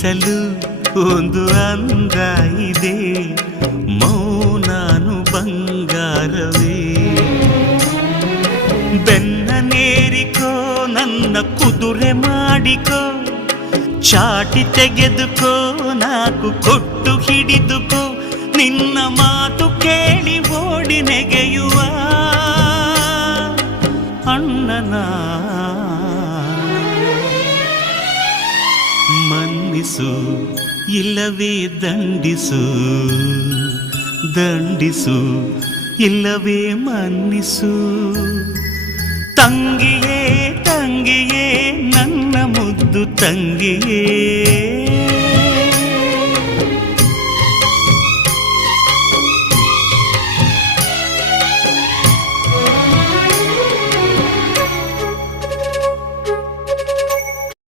ಪ್ರೀತಿಸಲು ಒಂದು ಅಂದ ಇದೆ, ಮೌನಾನು ಬಂಗಾರವೇ. ಬೆನ್ನ ನೇರಿಕೋ ನನ್ನ ಕುದುರೆ ಮಾಡಿಕೋ, ಚಾಟಿ ತೆಗೆದುಕೋ ನಾಕು ಕೊಟ್ಟು ಹಿಡಿದುಕೋ, ನಿನ್ನ ಮಾತು ಕೇಳಿ ಓಡಿ ನೆಗೆಯುವ ಅಣ್ಣನ. ಮನ್ನಿಸು ಇಲ್ಲವೇ ದಂಡಿಸು, ದಂಡಿಸು ಇಲ್ಲವೇ ಮನ್ನಿಸು. ತಂಗಿಯೇ ತಂಗಿಯೇ ನನ್ನ ಮುದ್ದು ತಂಗಿಯೇ.